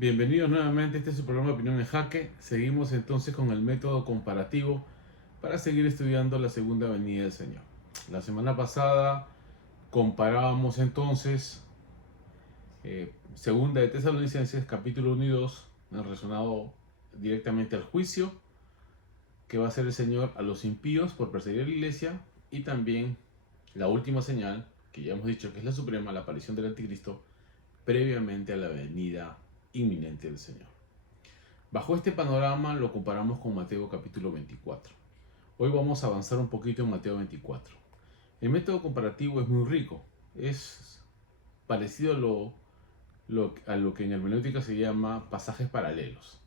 Bienvenidos nuevamente, este es su programa Opinión en Jaque. Seguimos entonces con el método comparativo para seguir estudiando la segunda venida del Señor. La semana pasada comparábamos entonces segunda de Tesalonicenses capítulo 1 y 2, relacionado directamente al juicio que va a hacer el Señor a los impíos por perseguir a la iglesia, y también la última señal, que ya hemos dicho que es la suprema, la aparición del anticristo previamente a la venida inminente del Señor. Bajo este panorama lo comparamos con Mateo capítulo 24. Hoy vamos a avanzar un poquito en Mateo 24. El método comparativo es muy rico, es parecido a lo que en hermenéutica se llama pasajes paralelos.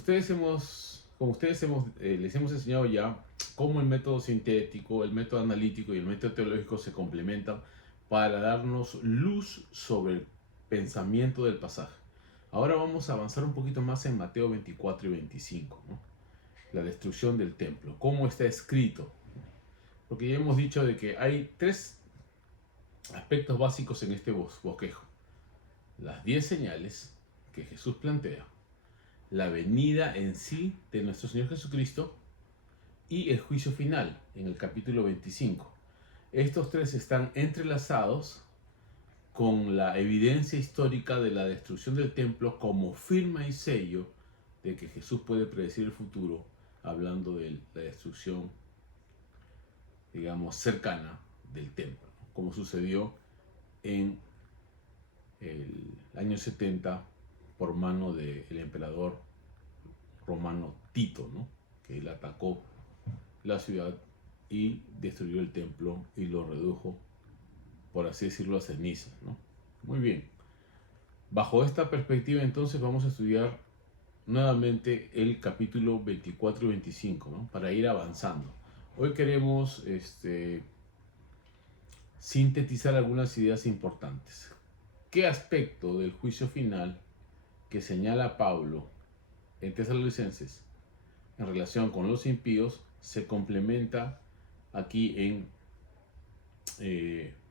Les hemos enseñado ya cómo el método sintético, el método analítico y el método teológico se complementan para darnos luz sobre el pensamiento del pasaje. Ahora vamos a avanzar un poquito más en Mateo 24 y 25, ¿no? La destrucción del templo, cómo está escrito. Porque ya hemos dicho de que hay tres aspectos básicos en este bosquejo. Las 10 señales que Jesús plantea, la venida en sí de nuestro Señor Jesucristo y el juicio final en el capítulo 25. Estos tres están entrelazados con la evidencia histórica de la destrucción del templo como firma y sello de que Jesús puede predecir el futuro, hablando de la destrucción, digamos, cercana del templo, ¿no? Como sucedió en el año 70 por mano del emperador romano Tito, ¿no? Que él atacó la ciudad y destruyó el templo y lo redujo, por así decirlo, a cenizas, ¿no? Muy bien. Bajo esta perspectiva, entonces, vamos a estudiar nuevamente el capítulo 24 y 25, ¿no? Para ir avanzando. Hoy queremos sintetizar algunas ideas importantes. ¿Qué aspecto del juicio final que señala Pablo en Tesalonicenses en relación con los impíos se complementa aquí en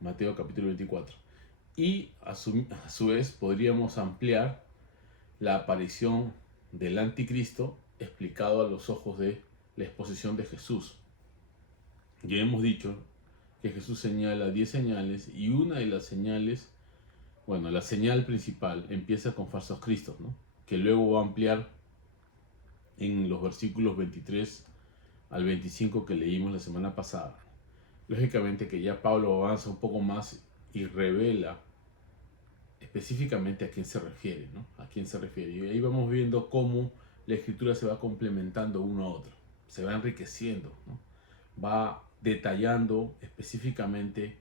Mateo capítulo 24? Y a su vez podríamos ampliar la aparición del anticristo explicado a los ojos de la exposición de Jesús. Ya hemos dicho que Jesús señala 10 señales, y una de las señales, bueno, la señal principal empieza con falsos cristos, ¿no? Que luego va a ampliar en los versículos 23 al 25 que leímos la semana pasada. Lógicamente que ya Pablo avanza un poco más y revela específicamente a quién se refiere, ¿no? A quién se refiere. Y ahí vamos viendo cómo la escritura se va complementando uno a otro, se va enriqueciendo, ¿no? Va detallando específicamente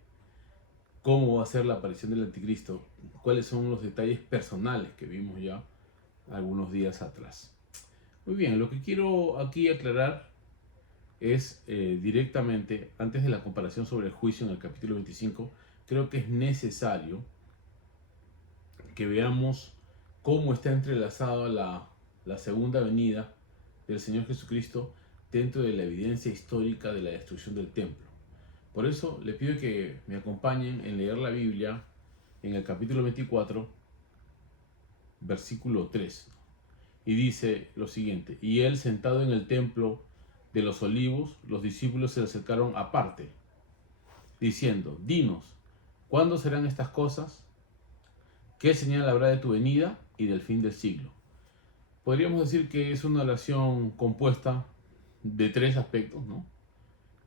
cómo va a ser la aparición del anticristo, cuáles son los detalles personales que vimos ya algunos días atrás. Muy bien, lo que quiero aquí aclarar es directamente, antes de la comparación sobre el juicio en el capítulo 25, creo que es necesario que veamos cómo está entrelazada la segunda venida del Señor Jesucristo dentro de la evidencia histórica de la destrucción del templo. Por eso les pido que me acompañen en leer la Biblia en el capítulo 24, versículo 3. Y dice lo siguiente: y él, sentado en el templo de los olivos, los discípulos se le acercaron aparte, diciendo: dinos, ¿cuándo serán estas cosas? ¿Qué señal habrá de tu venida y del fin del siglo? Podríamos decir que es una oración compuesta de tres aspectos, ¿no?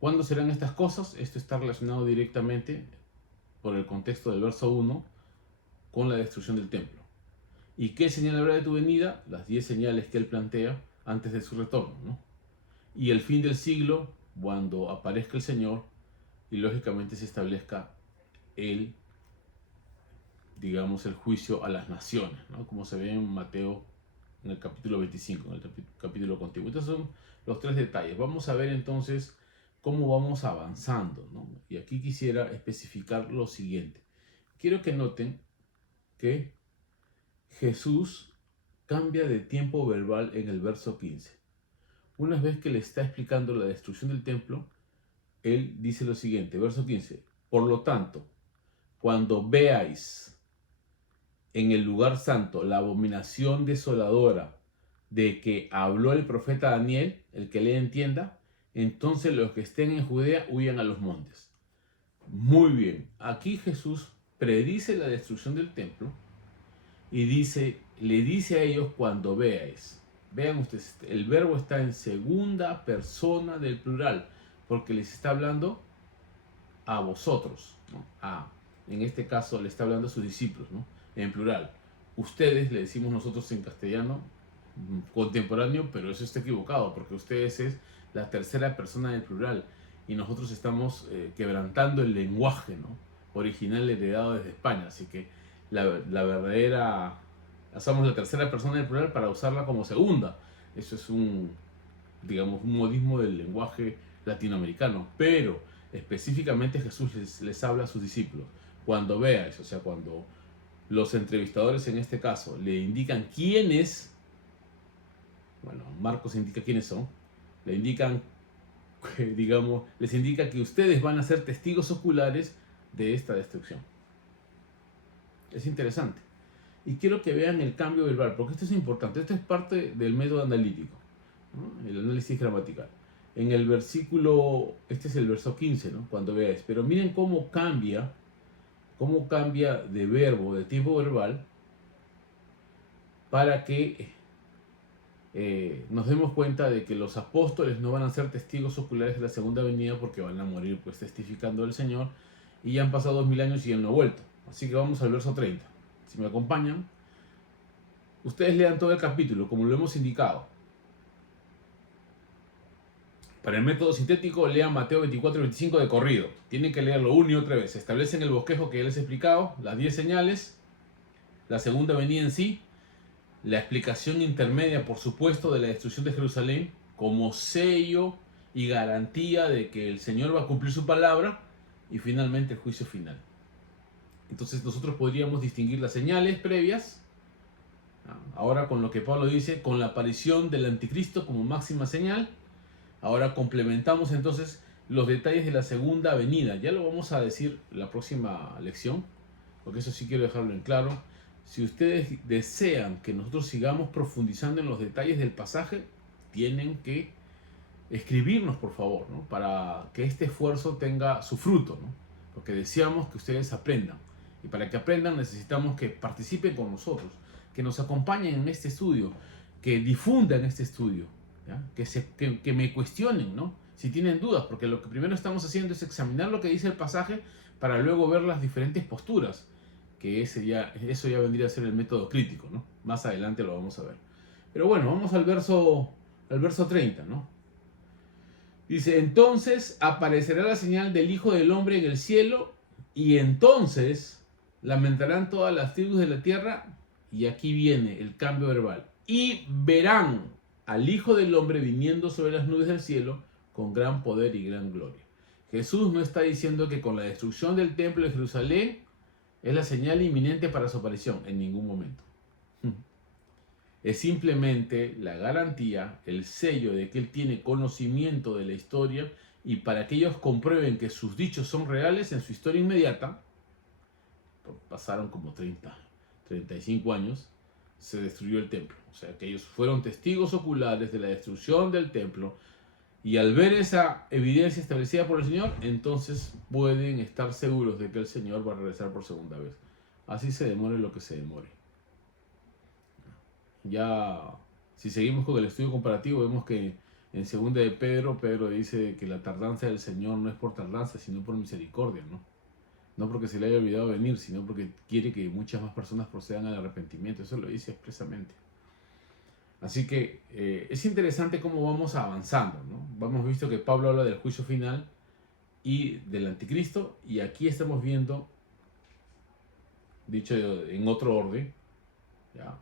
¿Cuándo serán estas cosas? Esto está relacionado directamente, por el contexto del verso 1, con la destrucción del templo. ¿Y qué señal habrá de tu venida? Las 10 señales que él plantea antes de su retorno, ¿no? Y el fin del siglo, cuando aparezca el Señor y lógicamente se establezca el, digamos, el juicio a las naciones, ¿no? Como se ve en Mateo, en el capítulo 25, en el capítulo contiguo. Estos son los tres detalles. Vamos a ver entonces cómo vamos avanzando, ¿no? Y aquí quisiera especificar lo siguiente. Quiero que noten que Jesús cambia de tiempo verbal en el verso 15. Una vez que le está explicando la destrucción del templo, él dice lo siguiente, verso 15: por lo tanto, cuando veáis en el lugar santo la abominación desoladora de que habló el profeta Daniel, el que le entienda, entonces los que estén en Judea huyan a los montes. Muy bien, aquí Jesús predice la destrucción del templo y le dice a ellos cuando veáis. Vean ustedes, el verbo está en segunda persona del plural, porque les está hablando a vosotros, ¿no? En este caso le está hablando a sus discípulos, ¿no? En plural. Ustedes, le decimos nosotros en castellano contemporáneo, pero eso está equivocado, porque ustedes es la tercera persona del plural y nosotros estamos quebrantando el lenguaje, ¿no? Original heredado desde España, así que la verdadera, usamos la tercera persona del plural para usarla como segunda. Eso es digamos, un modismo del lenguaje latinoamericano, pero específicamente Jesús les habla a sus discípulos. Cuando veáis, o sea, cuando los entrevistadores en este caso le indican quiénes, bueno, Marcos indica quiénes son, le indican, digamos, les indica que ustedes van a ser testigos oculares de esta destrucción. Es interesante. Y quiero que vean el cambio verbal, porque esto es importante. Esto es parte del método analítico, ¿no? El análisis gramatical. En el versículo, este es el verso 15, ¿no? Cuando veáis. Pero miren cómo cambia de verbo, de tiempo verbal, para que nos demos cuenta de que los apóstoles no van a ser testigos oculares de la segunda venida porque van a morir pues testificando del Señor y ya han pasado 2000 años y Él no ha vuelto. Así que vamos al verso 30. Si me acompañan, ustedes lean todo el capítulo como lo hemos indicado. Para el método sintético, lean Mateo 24 y 25 de corrido. Tienen que leerlo una y otra vez. Establecen el bosquejo que ya les he explicado, las 10 señales, la segunda venida en sí, la explicación intermedia, por supuesto, de la destrucción de Jerusalén como sello y garantía de que el Señor va a cumplir su palabra y finalmente el juicio final. Entonces nosotros podríamos distinguir las señales previas, ahora con lo que Pablo dice, con la aparición del anticristo como máxima señal. Ahora complementamos entonces los detalles de la segunda venida. Ya lo vamos a decir la próxima lección, porque eso sí quiero dejarlo en claro. Si ustedes desean que nosotros sigamos profundizando en los detalles del pasaje, tienen que escribirnos, por favor, ¿no? Para que este esfuerzo tenga su fruto, ¿no? Porque deseamos que ustedes aprendan. Y para que aprendan necesitamos que participen con nosotros, que nos acompañen en este estudio, que difundan este estudio, ¿ya? Que me cuestionen, ¿no? Si tienen dudas, porque lo que primero estamos haciendo es examinar lo que dice el pasaje para luego ver las diferentes posturas, que eso ya vendría a ser el método crítico, ¿no? Más adelante lo vamos a ver. Pero bueno, vamos al verso 30, ¿no? Dice, entonces aparecerá la señal del Hijo del Hombre en el cielo, y entonces lamentarán todas las tribus de la tierra, y aquí viene el cambio verbal, y verán al Hijo del Hombre viniendo sobre las nubes del cielo con gran poder y gran gloria. Jesús no está diciendo que con la destrucción del templo de Jerusalén es la señal inminente para su aparición, en ningún momento. Es simplemente la garantía, el sello de que Él tiene conocimiento de la historia, y para que ellos comprueben que sus dichos son reales en su historia inmediata, pasaron como 35 años, se destruyó el templo. O sea que ellos fueron testigos oculares de la destrucción del templo, y al ver esa evidencia establecida por el Señor, entonces pueden estar seguros de que el Señor va a regresar por segunda vez. Así se demore lo que se demore. Ya, si seguimos con el estudio comparativo, vemos que en 2 de Pedro dice que la tardanza del Señor no es por tardanza, sino por misericordia, ¿no? No porque se le haya olvidado venir, sino porque quiere que muchas más personas procedan al arrepentimiento. Eso lo dice expresamente. Así que es interesante cómo vamos avanzando, ¿no? Hemos visto que Pablo habla del juicio final y del anticristo, y aquí estamos viendo, dicho en otro orden, ¿ya?,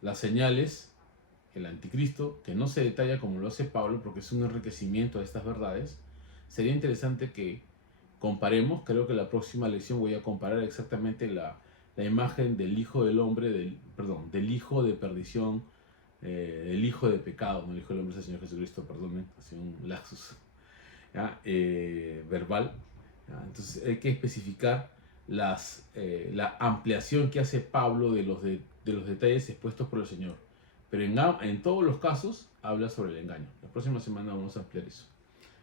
las señales, el anticristo, que no se detalla como lo hace Pablo porque es un enriquecimiento de estas verdades. Sería interesante que comparemos. Creo que la próxima lección voy a comparar exactamente la imagen del Hijo del Hombre, del Hijo de perdición, el Hijo de pecado, no el Hijo del Hombre es el Señor Jesucristo, perdonen, ha sido un lapsus, ¿ya? Verbal, ¿ya? Entonces hay que especificar la ampliación que hace Pablo de los detalles expuestos por el Señor. Pero en todos los casos habla sobre el engaño. La próxima semana vamos a ampliar eso.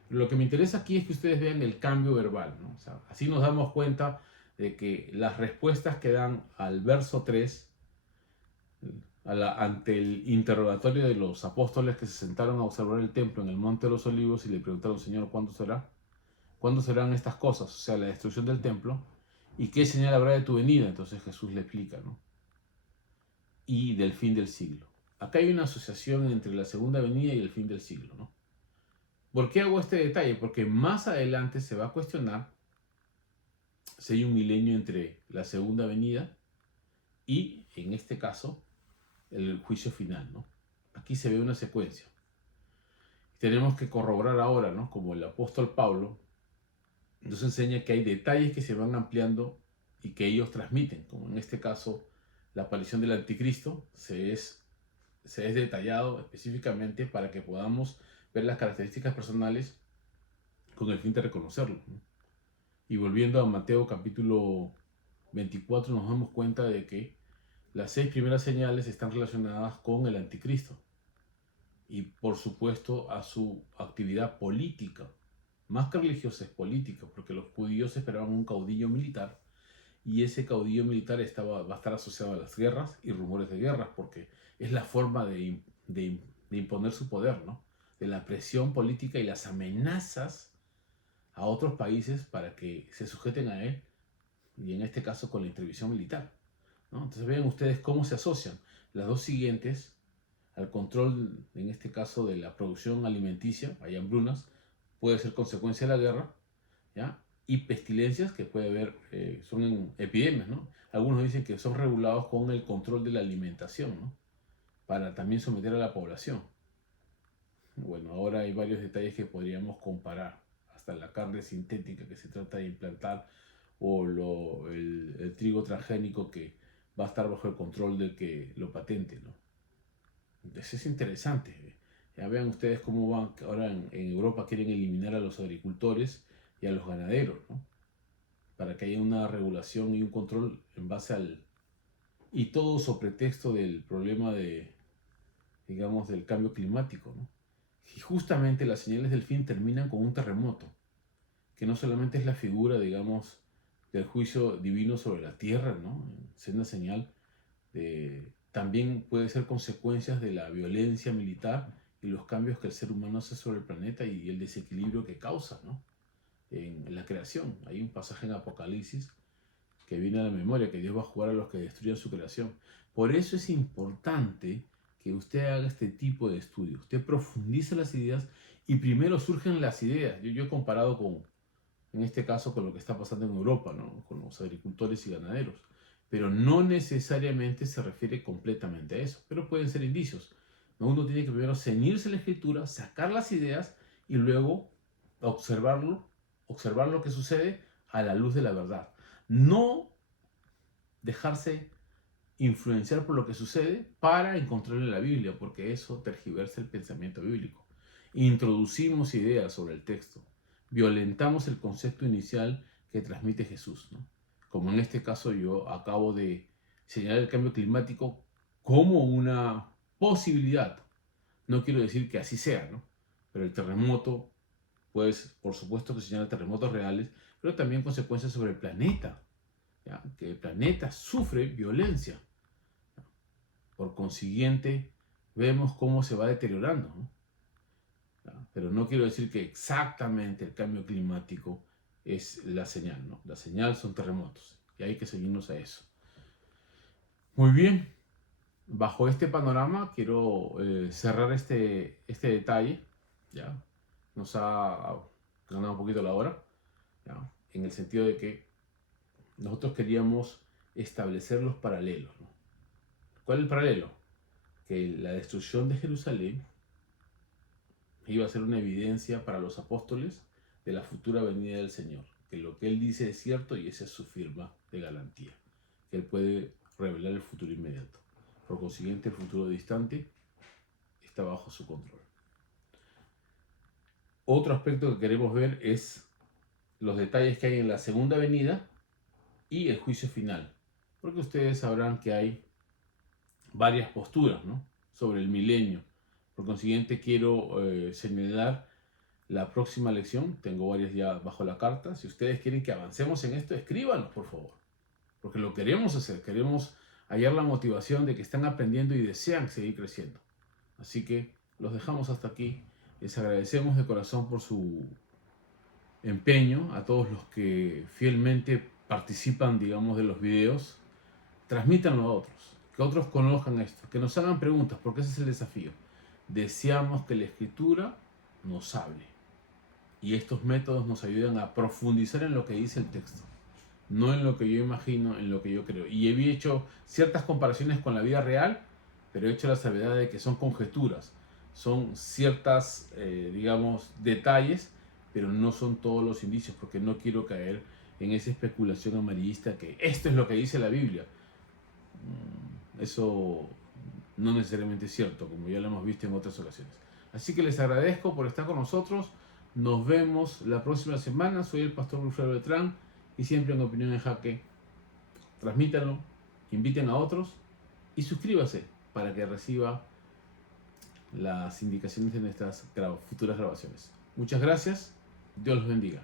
Lo que me interesa aquí es que ustedes vean el cambio verbal, ¿no? O sea, así nos damos cuenta de que las respuestas que dan al verso 3, ante el interrogatorio de los apóstoles que se sentaron a observar el templo en el Monte de los Olivos y le preguntaron, Señor, ¿cuándo será? ¿Cuándo serán estas cosas? O sea, la destrucción del templo. ¿Y qué señal habrá de tu venida? Entonces Jesús le explica, ¿no? Y del fin del siglo. Acá hay una asociación entre la segunda venida y el fin del siglo, ¿no? ¿Por qué hago este detalle? Porque más adelante se va a cuestionar si hay un milenio entre la segunda venida y, en este caso, el juicio final, ¿no? Aquí se ve una secuencia. Tenemos que corroborar ahora, ¿no? Como el apóstol Pablo nos enseña que hay detalles que se van ampliando y que ellos transmiten, como en este caso la aparición del anticristo se es detallado específicamente para que podamos ver las características personales con el fin de reconocerlo, ¿no? Y volviendo a Mateo capítulo 24 nos damos cuenta de que las 6 primeras señales están relacionadas con el anticristo y por supuesto a su actividad política. Más que religiosa, es política, porque los judíos esperaban un caudillo militar y ese caudillo militar va a estar asociado a las guerras y rumores de guerras, porque es la forma de imponer su poder, ¿no? De la presión política y las amenazas a otros países para que se sujeten a él, y en este caso con la intervención militar, ¿no? Entonces vean ustedes cómo se asocian las dos siguientes al control, en este caso, de la producción alimenticia. Hay hambrunas, puede ser consecuencia de la guerra, ¿ya? Y pestilencias que puede haber, son epidemias, ¿no? Algunos dicen que son regulados con el control de la alimentación, ¿no? Para también someter a la población. Bueno, ahora hay varios detalles que podríamos comparar, hasta la carne sintética que se trata de implantar o el trigo transgénico que va a estar bajo el control del que lo patente, ¿no? Entonces es interesante. Ya vean ustedes cómo van, ahora en Europa quieren eliminar a los agricultores y a los ganaderos, ¿no? Para que haya una regulación y un control en base al... Y todo sobre pretexto del problema de, digamos, del cambio climático, ¿no? Y justamente las señales del fin terminan con un terremoto, que no solamente es la figura, digamos, del juicio divino sobre la tierra, ¿no? Es una señal de... También puede ser consecuencias de la violencia militar y los cambios que el ser humano hace sobre el planeta y el desequilibrio que causa, ¿no? En la creación. Hay un pasaje en Apocalipsis que viene a la memoria, que Dios va a jugar a los que destruyan su creación. Por eso es importante que usted haga este tipo de estudio. Usted profundice las ideas y primero surgen las ideas. Yo he comparado con, en este caso, con lo que está pasando en Europa, ¿no? Con los agricultores y ganaderos. Pero no necesariamente se refiere completamente a eso. Pero pueden ser indicios, ¿no? Uno tiene que primero ceñirse a la escritura, sacar las ideas y luego observar lo que sucede a la luz de la verdad. No dejarse influenciar por lo que sucede para encontrar en la Biblia, porque eso tergiversa el pensamiento bíblico. Introducimos ideas sobre el texto, violentamos el concepto inicial que transmite Jesús, ¿no? Como en este caso yo acabo de señalar el cambio climático como una posibilidad. No quiero decir que así sea, ¿no? Pero el terremoto, pues por supuesto que señala terremotos reales, pero también consecuencias sobre el planeta, ¿ya? Que el planeta sufre violencia. Por consiguiente, vemos cómo se va deteriorando, ¿no? ¿Ya? Pero no quiero decir que exactamente el cambio climático es la señal, ¿no? La señal son terremotos y hay que seguirnos a eso. Muy bien, bajo este panorama quiero cerrar este detalle, ¿ya? Nos ha ganado un poquito la hora, ¿ya? En el sentido de que nosotros queríamos establecer los paralelos, ¿no? ¿Cuál es el paralelo? Que la destrucción de Jerusalén iba a ser una evidencia para los apóstoles de la futura venida del Señor, que lo que Él dice es cierto y esa es su firma de garantía, que Él puede revelar el futuro inmediato. Por consiguiente, el futuro distante está bajo su control. Otro aspecto que queremos ver es los detalles que hay en la segunda venida y el juicio final. Porque ustedes sabrán que hay varias posturas, ¿no?, sobre el milenio. Por consiguiente, quiero señalar la próxima lección. Tengo varias ya bajo la carta. Si ustedes quieren que avancemos en esto, escríbanos, por favor. Porque lo queremos hacer. Queremos hallar la motivación de que están aprendiendo y desean seguir creciendo. Así que los dejamos hasta aquí. Les agradecemos de corazón por su empeño, a todos los que fielmente participan, digamos, de los videos. Transmítanlo a otros, que otros conozcan esto, que nos hagan preguntas, porque ese es el desafío. Deseamos que la escritura nos hable y estos métodos nos ayudan a profundizar en lo que dice el texto, no en lo que yo imagino, en lo que yo creo. Y he hecho ciertas comparaciones con la vida real, pero he hecho la salvedad de que son conjeturas, son ciertas, digamos, detalles, pero no son todos los indicios, porque no quiero caer en esa especulación amarillista que esto es lo que dice la Biblia. Eso no necesariamente es cierto, como ya lo hemos visto en otras ocasiones. Así que les agradezco por estar con nosotros. Nos vemos la próxima semana. Soy el pastor Wilfredo Beltrán y siempre en Opinión en Jaque. Transmítanlo, inviten a otros y suscríbase para que reciba las indicaciones de nuestras futuras grabaciones. Muchas gracias. Dios los bendiga.